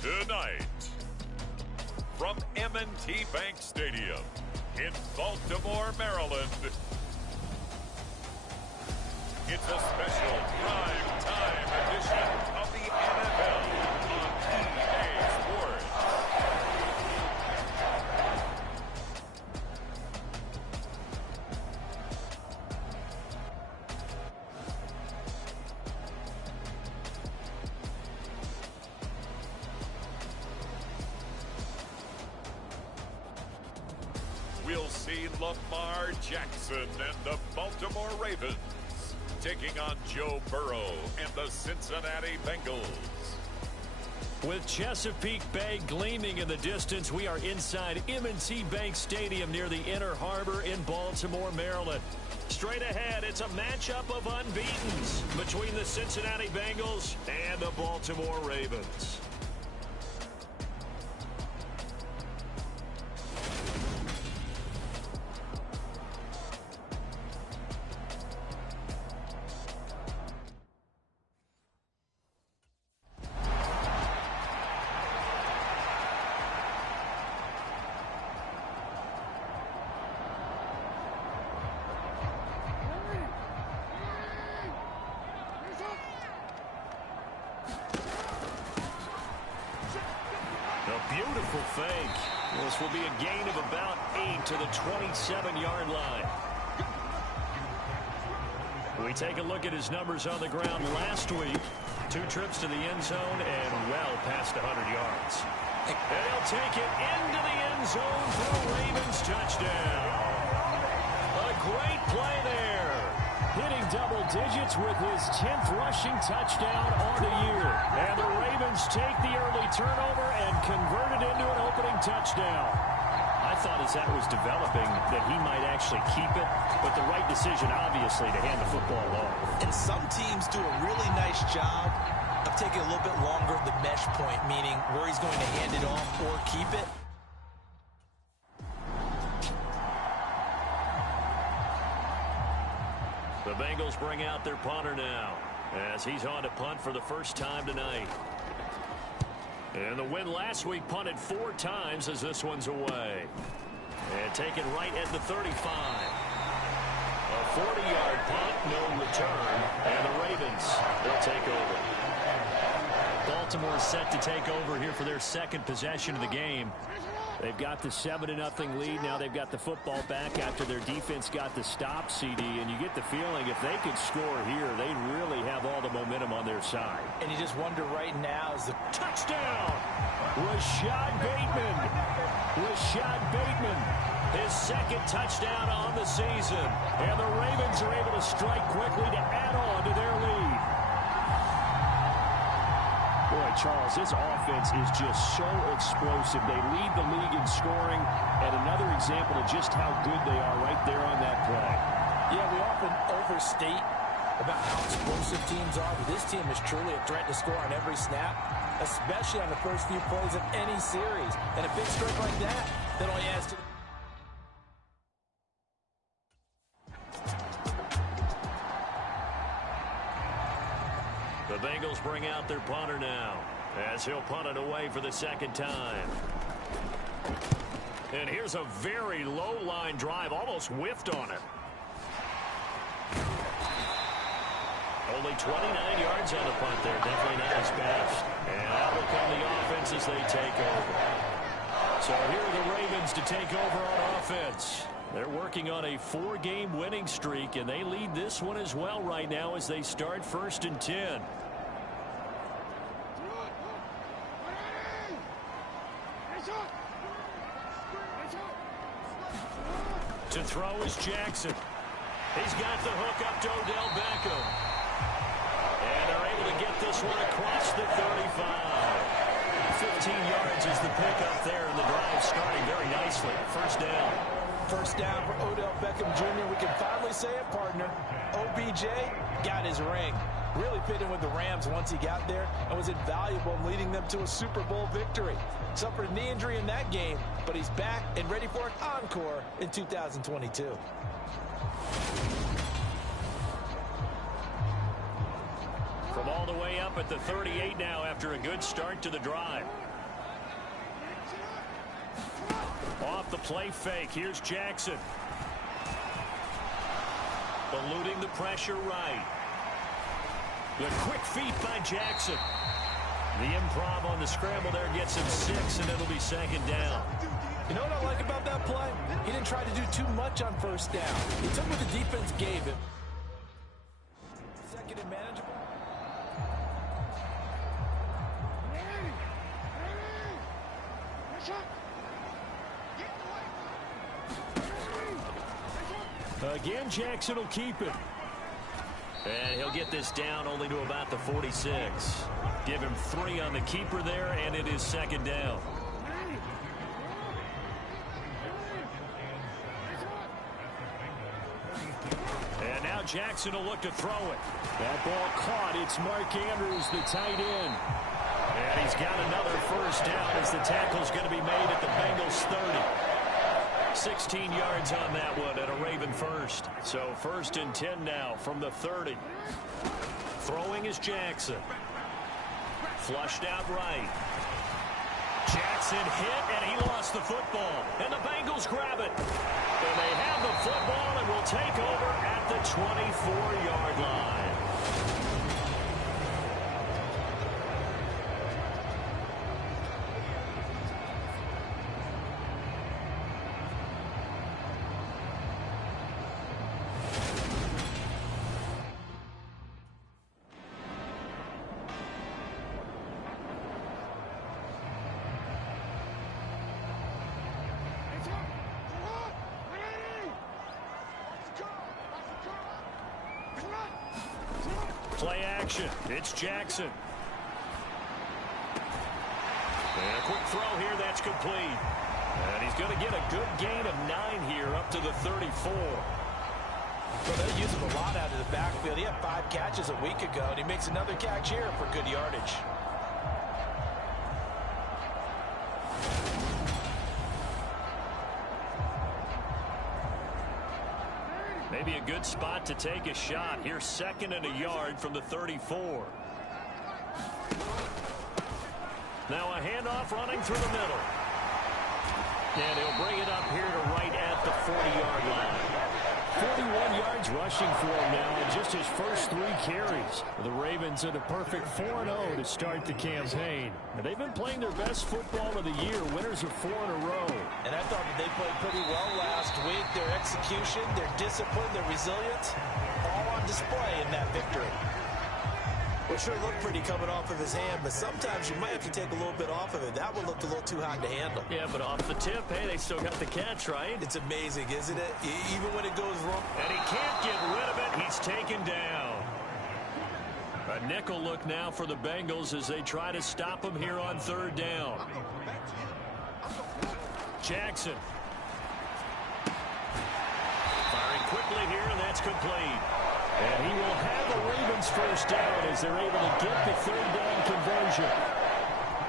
Tonight, from M&T Bank Stadium in Baltimore, Maryland, it's a special prime time edition of the NFL on EA Sports. We'll see Lamar Jackson and the Baltimore Ravens taking on Joe Burrow and the Cincinnati Bengals. With Chesapeake Bay gleaming in the distance, we are inside M&T Bank Stadium near the Inner Harbor in Baltimore, Maryland. Straight ahead, it's a matchup of unbeatens between the Cincinnati Bengals and the Baltimore Ravens. Beautiful fake. This will be a gain of about 8 to the 27-yard line. We take a look at his numbers on the ground last week. 2 trips to the end zone and well past 100 yards. And he'll take it into the end zone for a Ravens touchdown. A great play there. Hitting double digits with his 10th rushing touchdown on the year. And the Ravens take the early turnover and convert it into an opening touchdown. I thought as that was developing that he might actually keep it, but the right decision, obviously, to hand the football off. And some teams do a really nice job of taking a little bit longer at the mesh point, meaning where he's going to hand it off or keep it. The Bengals bring out their punter now as he's on to punt for the first time tonight. And the win last week punted 4 times as this one's away. And taken right at the 35. A 40-yard punt, no return, and the Ravens will take over. Baltimore is set to take over here for their second possession of the game. They've got the 7-0 lead. Now they've got the football back after their defense got the stop, CD. And you get the feeling if they could score here, they'd really have all the momentum on their side. And you just wonder right now is the touchdown. Rashad Bateman. Rashad Bateman. His second touchdown on the season. And the Ravens are able to strike quickly to add on to their lead. Boy, Charles, this offense is just so explosive. They lead the league in scoring, and another example of just how good they are right there on that play. Yeah, we often overstate about how explosive teams are, but this team is truly a threat to score on every snap, especially on the first few plays of any series. And a big strike like that only adds to the Bengals bring out their punter now as he'll punt it away for the second time. And here's a very low line drive, almost whiffed on it. Only 29 yards on the punt there, definitely not his best. And out will come the offense as they take over. So here are the Ravens to take over on offense. They're working on a 4-game winning streak, and they lead this one as well right now as they start 1st and 10. To throw is Jackson. He's got the hook up to Odell Beckham. And they're able to get this one across the 35. 15 yards is the pickup there, and the drive starting very nicely. First down. First down for Odell Beckham Jr. We can finally say it, partner. OBJ got his ring. Really fit in with the Rams once he got there and was invaluable in leading them to a Super Bowl victory. Suffered a knee injury in that game, but he's back and ready for an encore in 2022. From all the way up at the 38 now after a good start to the drive. Off the play fake. Here's Jackson. Eluding the pressure right. The quick feet by Jackson. The improv on the scramble there gets him 6, and it'll be second down. You know what I like about that play? He didn't try to do too much on first down. He took what the defense gave him. Second and manageable. Again, Jackson will keep it. And he'll get this down only to about the 46. Give him 3 on the keeper there, and it is second down. And now Jackson will look to throw it. That ball caught. It's Mark Andrews, the tight end. And he's got another first down as the tackle's going to be made at the Bengals 30. 16 yards on that one and a Raven first. So first and 10 now from the 30. Throwing is Jackson. Flushed out right. Jackson hit and he lost the football. And the Bengals grab it. And they have the football and will take over at the 24-yard line. Play action. It's Jackson. And a quick throw here. That's complete. And he's going to get a good gain of 9 here up to the 34. Well, they use him a lot out of the backfield. He had 5 catches a week ago, and he makes another catch here for good yardage. Maybe a good spot to take a shot. Here's second and a yard from the 34. Now a handoff running through the middle. And he'll bring it up here to right at the 40-yard line. 41 yards rushing for him now in just his first 3 carries. The Ravens at a perfect 4-0 to start the campaign. And they've been playing their best football of the year, winners of 4 in a row. And I thought that they played pretty well last week. Their execution, their discipline, their resilience, all on display in that victory. Well, sure looked pretty coming off of his hand, but sometimes you might have to take a little bit off of it. That one looked a little too hard to handle. Yeah, but off the tip, hey, they still got the catch, right? It's amazing, isn't it? Even when it goes wrong. And he can't get rid of it. He's taken down. A nickel look now for the Bengals as they try to stop him here on 3rd down. Jackson. Firing quickly here, and that's complete. And he will have the Ravens first down as they're able to get the 3rd down conversion.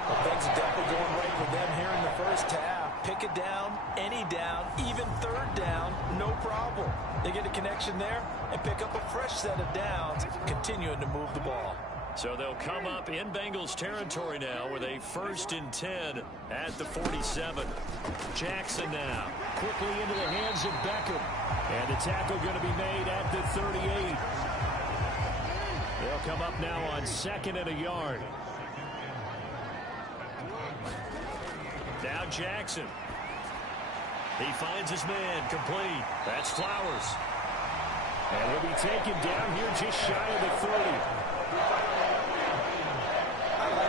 Well, things are definitely going right for them here in the first half. Pick it down, any down, even 3rd down, no problem. They get a connection there and pick up a fresh set of downs, continuing to move the ball. So they'll come up in Bengals territory now with a 1st and 10 at the 47. Jackson now quickly into the hands of Beckham. And the tackle going to be made at the 38. They'll come up now on 2nd and a yard. Now Jackson. He finds his man complete. That's Flowers. And he'll be taken down here just shy of the 30.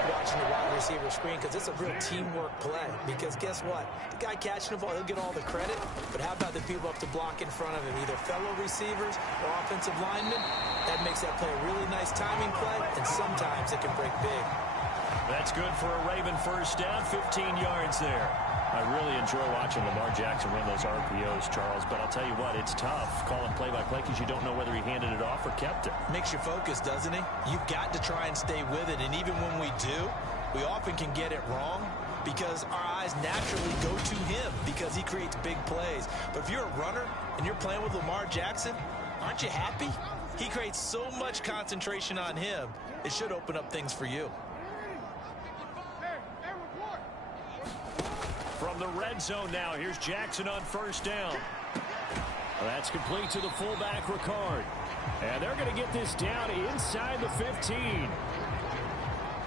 Watching the wide receiver screen because it's a real teamwork play. Because guess what? The guy catching the ball, he'll get all the credit. But how about the people up to block in front of him? Either fellow receivers or offensive linemen. That makes that play a really nice timing play, and sometimes it can break big. That's good for a Raven first down, 15 yards there. I really enjoy watching Lamar Jackson run those RPOs, Charles, but I'll tell you what, it's tough calling play-by-play because you don't know whether he handed it off or kept it. Makes you focus, doesn't he? You've got to try and stay with it, and even when we do, we often can get it wrong because our eyes naturally go to him because he creates big plays. But if you're a runner and you're playing with Lamar Jackson, aren't you happy? He creates so much concentration on him, it should open up things for you. From the red zone now, here's Jackson on first down. That's complete to the fullback, Ricard. And they're going to get this down inside the 15.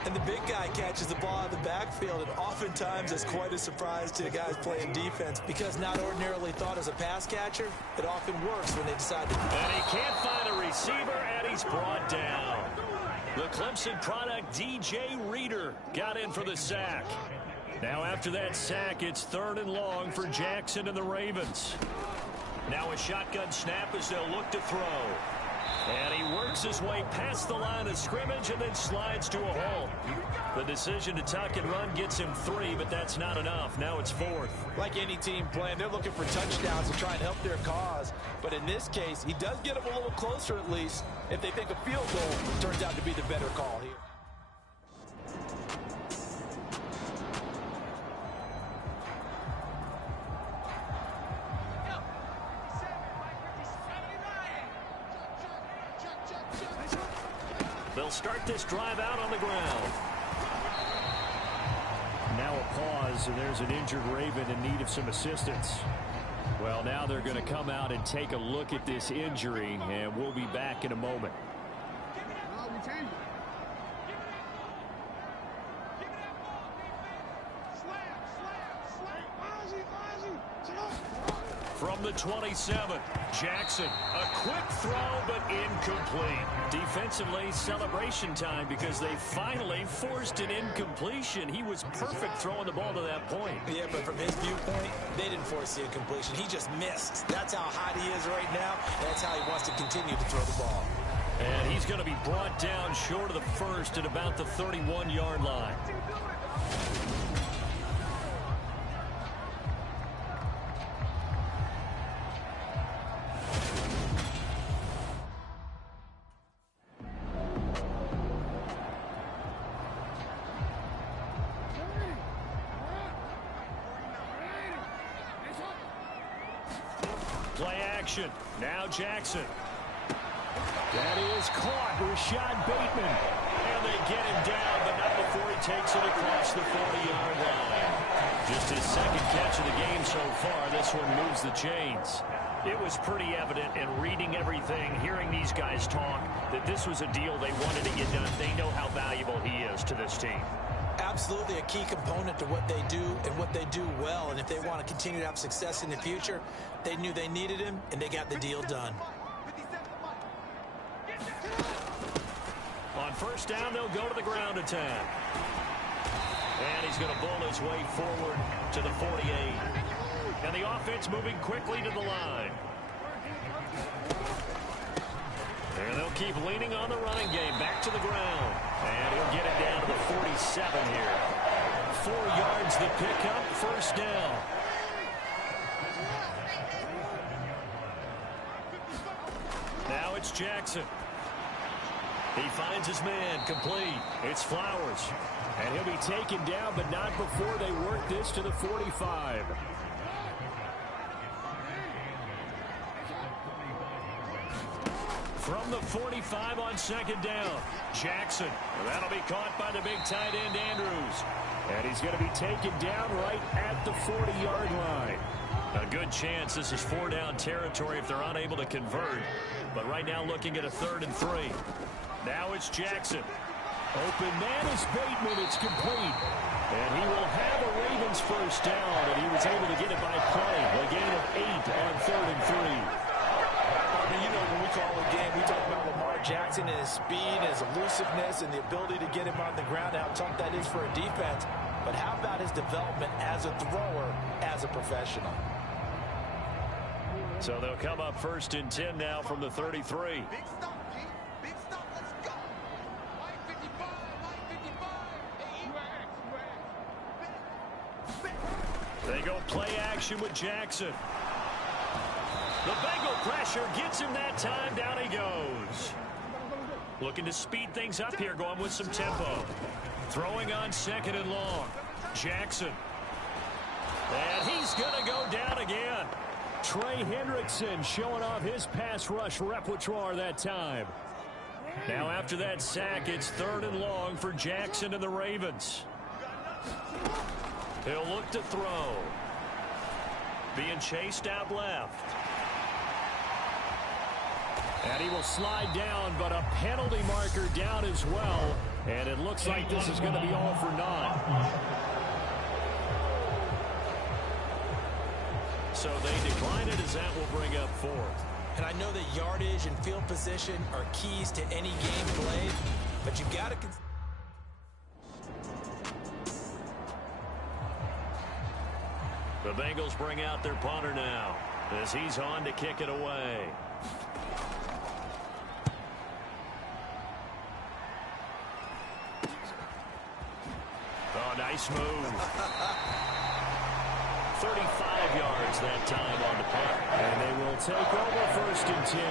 And the big guy catches the ball out of the backfield, and oftentimes it's quite a surprise to the guys playing defense because not ordinarily thought as a pass catcher, it often works when they decide to. And he can't find a receiver, and he's brought down. The Clemson product, DJ Reader, got in for the sack. Now after that sack, it's 3rd and long for Jackson and the Ravens. Now a shotgun snap as they'll look to throw. And he works his way past the line of scrimmage and then slides to a halt. The decision to tuck and run gets him 3, but that's not enough. Now it's 4th. Like any team playing, they're looking for touchdowns to try and help their cause. But in this case, he does get them a little closer at least if they think a field goal turns out to be the better call here. They'll start this drive out on the ground. Now a pause, and there's an injured Raven in need of some assistance. Well, now they're going to come out and take a look at this injury, and we'll be back in a moment. From the 27, Jackson, a quick throw but incomplete. Defensively, celebration time because they finally forced an incompletion. He was perfect throwing the ball to that point. Yeah, but from his viewpoint, they didn't force the incompletion. He just missed. That's how hot he is right now. That's how he wants to continue to throw the ball. And he's going to be brought down short of the first at about the 31-yard line. Play action. Now Jackson. That is caught. Rashad Bateman. And they get him down, but not before he takes it across the 40-yard line. Just his second catch of the game so far. This one moves the chains. It was pretty evident in reading everything, hearing these guys talk, that this was a deal they wanted to get done. They know how valuable he is to this team. Absolutely a key component to what they do and what they do well. And if they want to continue to have success in the future, they knew they needed him, and they got the deal done. On first down, they'll go to the ground attack. And he's going to bull his way forward to the 48. And the offense moving quickly to the line. And they'll keep leaning on the running game. Back to the ground. And he'll get it down to the 47 here. 4 yards the pickup, first down. Now it's Jackson. He finds his man, complete. It's Flowers. And he'll be taken down, but not before they work this to the 45. From the 45 on second down, Jackson. That'll be caught by the big tight end, Andrews. And he's going to be taken down right at the 40-yard line. A good chance this is 4-down territory if they're unable to convert. But right now looking at a 3rd and 3. Now it's Jackson. Open man is Bateman. It's complete. And he will have a Ravens first down, and he was able to get it by play. A gain of 8 on 3rd and 3. I mean, you know, when we call a game, we talk about Lamar Jackson and his speed, his elusiveness, and the ability to get him on the ground, how tough that is for a defense. But how about his development as a thrower, as a professional? So they'll come up 1st and 10 now from the 33. They go play action with Jackson. The Bengal pressure gets him that time. Down he goes. Looking to speed things up here, going with some tempo. Throwing on 2nd and long. Jackson. And he's going to go down again. Trey Hendrickson showing off his pass rush repertoire that time. Now after that sack, it's 3rd and long for Jackson and the Ravens. He'll look to throw. Being chased out left. And he will slide down, but a penalty marker down as well. And it looks like this is going to be all for naught. So they decline it as that will bring up 4th. And I know that yardage and field position are keys to any game played, but you got to... The Bengals bring out their punter now as he's on to kick it away. Oh, nice move. 35 yards that time on the punt. And they will take over 1st and 10.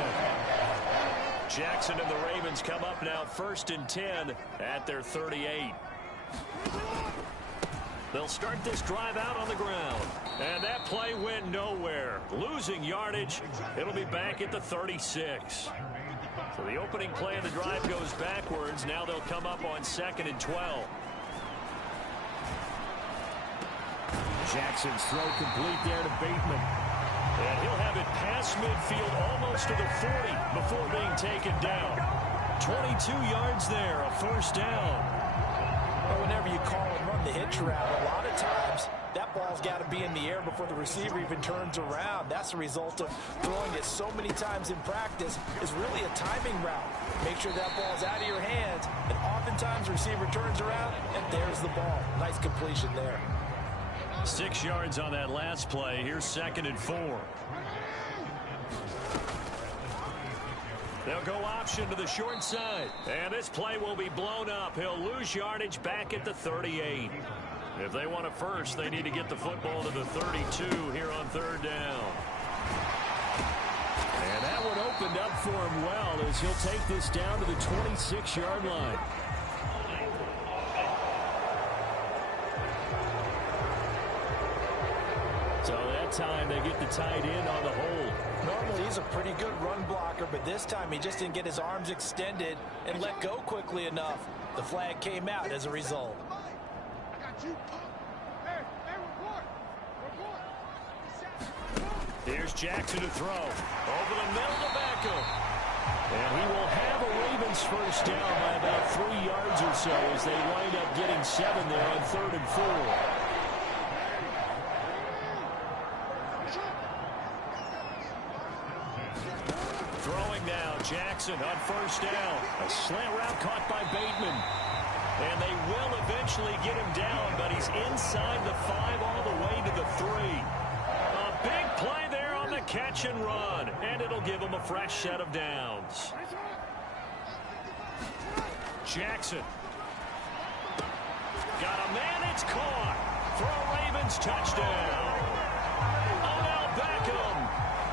Jackson and the Ravens come up now 1st and 10 at their 38. They'll start this drive out on the ground. And that play went nowhere. Losing yardage. It'll be back at the 36. So the opening play of the drive goes backwards. Now they'll come up on 2nd and 12. Jackson's throw complete there to Bateman. And he'll have it past midfield almost to the 40 before being taken down. 22 yards there, a 1st down. Well, whenever you call and run the hitch route, a lot of times that ball's got to be in the air before the receiver even turns around. That's the result of throwing it so many times in practice is really a timing route. Make sure that ball's out of your hands, and oftentimes the receiver turns around, and there's the ball. Nice completion there. 6 yards on that last play. Here's 2nd and 4. They'll go option to the short side. And this play will be blown up. He'll lose yardage back at the 38. If they want a first, they need to get the football to the 32 here on 3rd down. And that one opened up for him well as he'll take this down to the 26-yard line. So that time they get the tight end on the hold. Normally he's a pretty good run blocker, but this time he just didn't get his arms extended and let go quickly enough. The flag came out as a result. Here's Jackson to throw. Over the middle to Beckham. And he will have a Ravens 1st down by about 3 yards or so as they wind up getting 7 there on 3rd and 4. Jackson on 1st down. A slant route caught by Bateman. And they will eventually get him down, but he's inside the 5 all the way to the 3. A big play there on the catch and run, and it'll give him a fresh set of downs. Jackson. Got a man, it's caught. For a Ravens touchdown. Odell Beckham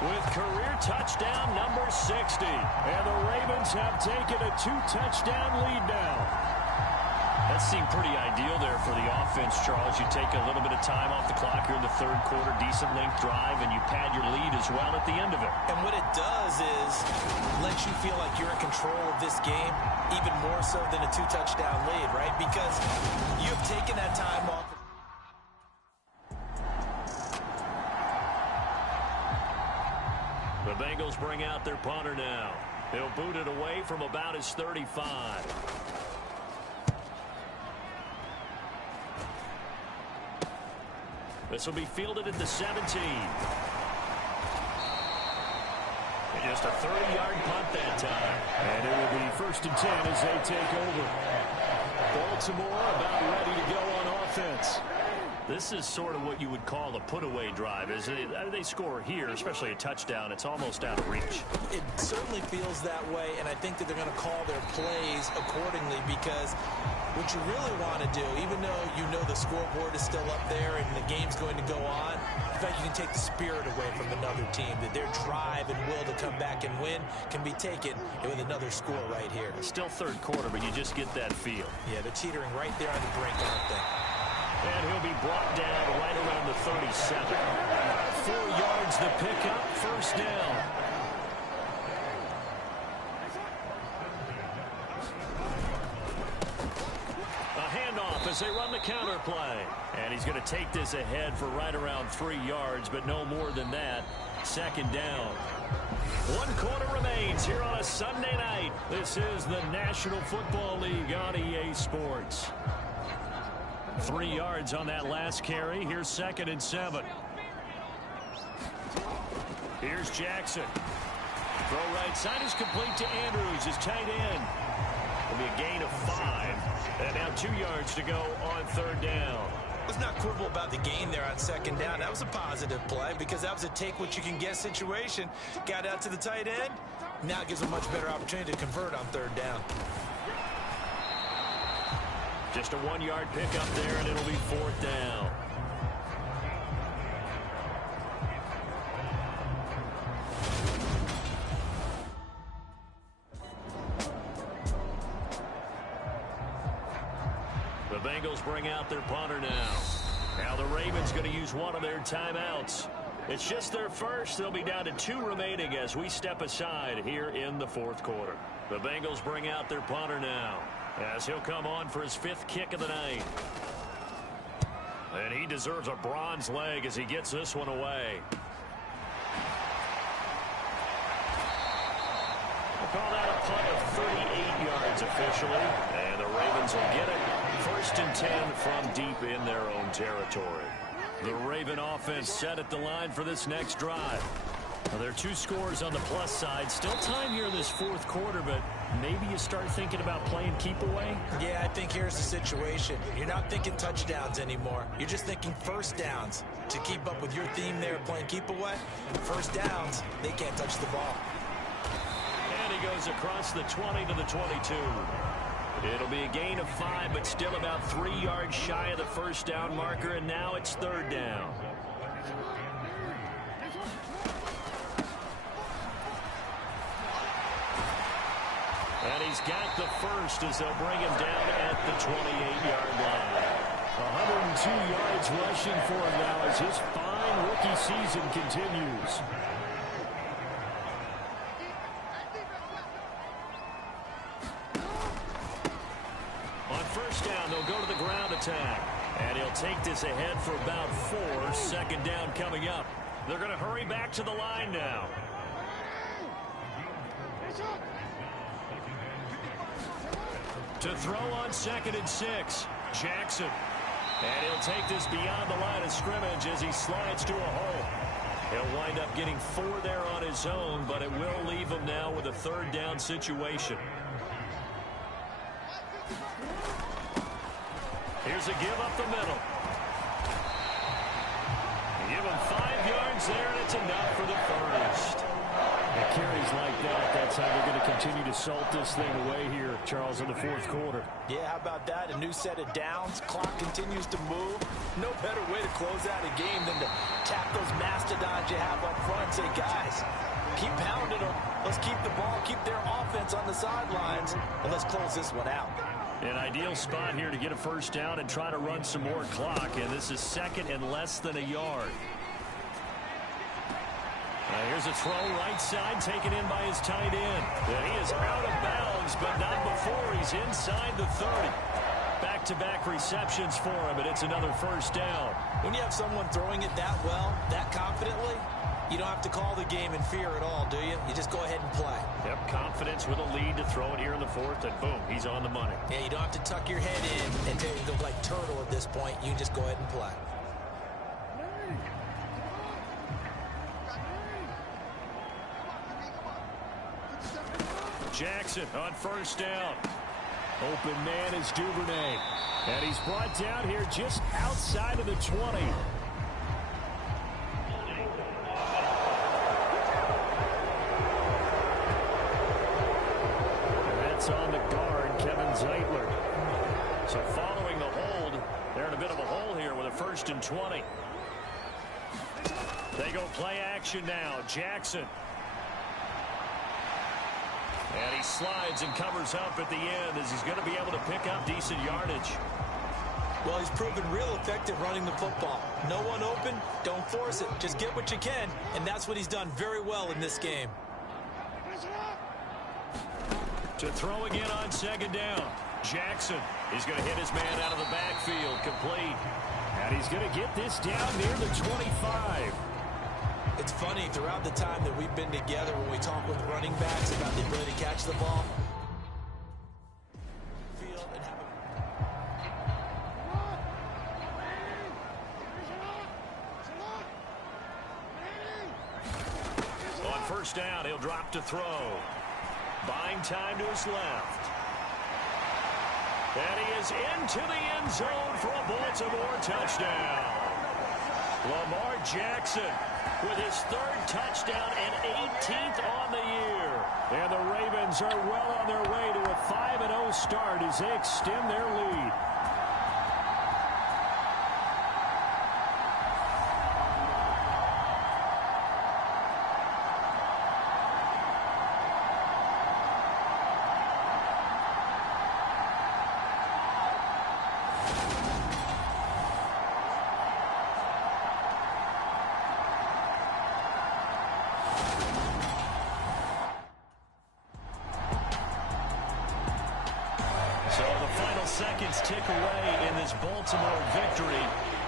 with career touchdown number 60. And the Ravens have taken a 2-touchdown lead now. That seemed pretty ideal there for the offense, Charles. You take a little bit of time off the clock here in the 3rd quarter, decent length drive, and you pad your lead as well at the end of it. And what it does is let you feel like you're in control of this game, even more so than a 2-touchdown lead, right? Because you've taken that time off. The Bengals bring out their punter now. He'll boot it away from about his 35. This will be fielded at the 17. And just a 30-yard punt that time. And it will be 1st and 10 as they take over. Baltimore about ready to go on offense. This is sort of what you would call a put-away drive. As they score here, especially a touchdown, it's almost out of reach. It certainly feels that way, and I think that they're going to call their plays accordingly, because what you really want to do, even though you know the scoreboard is still up there and the game's going to go on, in fact, you can take the spirit away from another team, that their drive and will to come back and win can be taken with another score right here. It's still third quarter, but you just get that feel. Yeah, they're teetering right there on the brink, aren't they? And he'll be brought down right around the 37. 4 yards the pickup, first down. A handoff as they run the counter play. And he's going to take this ahead for right around 3 yards, but no more than that. Second down. 1 quarter remains here on a Sunday night. This is the National Football League on EA Sports. 3 yards on that last carry. Here's 2nd and 7. Here's Jackson. Throw right side is complete to Andrews, his tight end. It'll be a gain of 5. And now 2 yards to go on third down. Let's not quibble about the gain there on second down. That was a positive play because that was a take-what-you-can-get situation. Got out to the tight end. Now it gives a much better opportunity to convert on third down. Just a 1-yard pickup there, and it'll be fourth down. The Bengals bring out their punter now. Now the Ravens going to use one of their timeouts. It's just their first. They'll be down to 2 remaining as we step aside here in the fourth quarter. The Bengals bring out their punter now, as he'll come on for his 5th kick of the night. And he deserves a bronze leg as he gets this one away. We'll call that a punt of 38 yards officially. And the Ravens will get it. 1st and 10 from deep in their own territory. The Raven offense set at the line for this next drive. Well, there are 2 scores on the plus side. Still time here in this fourth quarter, but maybe you start thinking about playing keep away? Yeah, I think here's the situation. You're not thinking touchdowns anymore. You're just thinking first downs. To keep up with your theme there, playing keep away, first downs, they can't touch the ball. And he goes across the 20 to the 22. It'll be a gain of 5, but still about 3 yards shy of the first down marker, and now it's third down. And he's got the first as they'll bring him down at the 28-yard line. 102 yards rushing for him now as his fine rookie season continues. On first down, they'll go to the ground attack. And he'll take this ahead for about 4. Second down coming up. They're going to hurry back to the line now. To throw on 2nd and 6, Jackson. And he'll take this beyond the line of scrimmage as he slides to a hole. He'll wind up getting 4 there on his own, but it will leave him now with a third down situation. Here's a give up the middle. Give him 5 yards there, and it's enough for the first. The carries like that, that's how they're going to continue to salt this thing away here, Charles, in the fourth quarter. Yeah, how about that? A new set of downs. Clock continues to move. No better way to close out a game than to tap those mastodons you have up front and say, guys, keep pounding them. Let's keep the ball, keep their offense on the sidelines, and let's close this one out. An ideal spot here to get a first down and try to run some more clock, and this is 2nd and less than a yard. Here's a throw right side taken in by his tight end. And he is out of bounds, but not before he's inside the 30. Back-to-back receptions for him, and it's another first down. When you have someone throwing it that well, that confidently, you don't have to call the game in fear at all, do you? You just go ahead and play. Yep, confidence with a lead to throw it here in the fourth, and boom, he's on the money. Yeah, you don't have to tuck your head in and go like turtle at this point. You can just go ahead and play. Jackson on first down. Open man is Duvernay. And he's brought down here just outside of the 20. And that's on the guard, Kevin Zeitler. So following the hold, they're in a bit of a hole here with a 1st and 20. They go play action now. Jackson. And he slides and covers up at the end as he's going to be able to pick up decent yardage. Well, he's proven real effective running the football. No one open, don't force it. Just get what you can, and that's what he's done very well in this game. To throw again on 2nd down. Jackson is going to hit his man out of the backfield, complete. And he's going to get this down near the 25. It's funny, throughout the time that we've been together, when we talk with running backs about the ability to catch the ball, on 1st down, he'll drop to throw. Buying time to his left. And he is into the end zone for a Baltimore touchdown. Lamar Jackson with his 3rd touchdown and 18th on the year. And the Ravens are well on their way to a 5-0 start as they extend their lead. So the final seconds tick away in this Baltimore victory.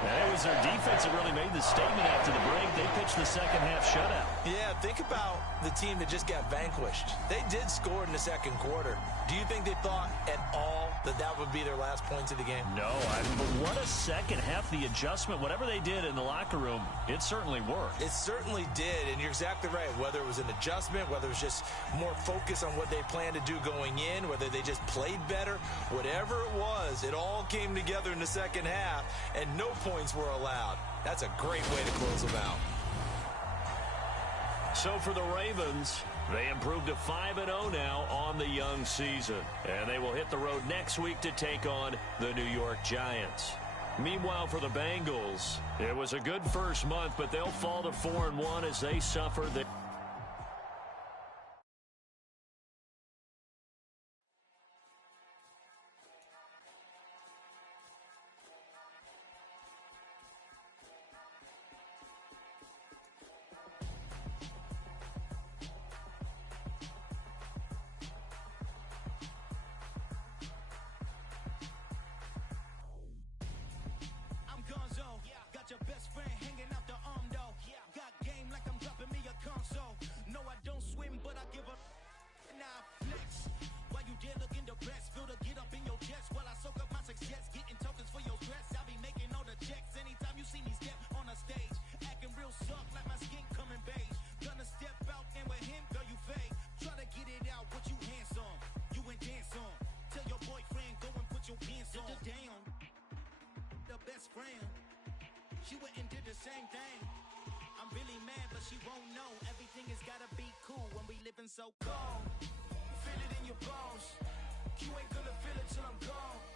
And it was their defense that really made the statement after the break. They pitched the second-half shutout. yeah, think about the team that just got vanquished. They did score in the 2nd quarter. Do you think they thought at all that that would be their last points of the game? No, but what a second half. The adjustment, whatever they did in the locker room, it certainly worked. It certainly did, and you're exactly right. Whether it was an adjustment, whether it was just more focus on what they planned to do going in, whether they just played better, whatever it was, it all came together in the 2nd half, and no points were allowed. That's a great way to close them out. So for the Ravens, they improved to 5-0 now on the young season. And they will hit the road next week to take on the New York Giants. Meanwhile, for the Bengals, it was a good first month, but they'll fall to 4-1 as they suffer the your best friend hanging out the arm though. Got game like I'm dropping me a console. No, I don't swim, but I give up. Now flex. While you dare look in the press, feel to get up in your chest while I soak up my success. Getting tokens for your stress. I'll be making all the checks anytime you see me step on a stage. Acting real soft like my skin coming beige. Gonna step out and with him, girl, you fade. Try to get it out, what you handsome. You ain't dance on. Tell your boyfriend, go and put your pants on. Down. The best friend. She went and did the same thing. I'm really mad, but she won't know. Everything has gotta be cool when we living so cold. Feel it in your bones. You ain't gonna feel it till I'm gone.